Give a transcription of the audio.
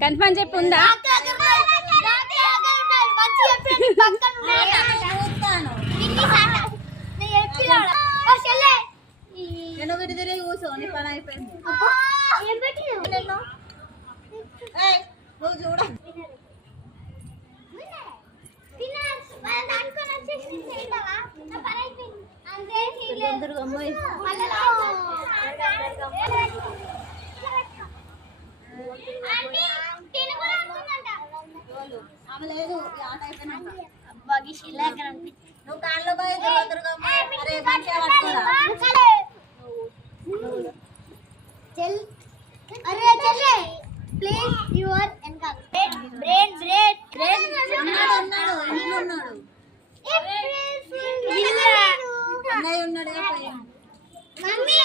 Confirm చెప్పు ఉందా? కూర్చో నీ పని అయిపోయింది. నువ్వు చూడ లేదు ఆట అయిపోయినాక నువ్వు కాళ్ళలో పోయి please your brain brain brain ఉన్నాడు అన్నయ్య ఉన్నాడు మమ్మీ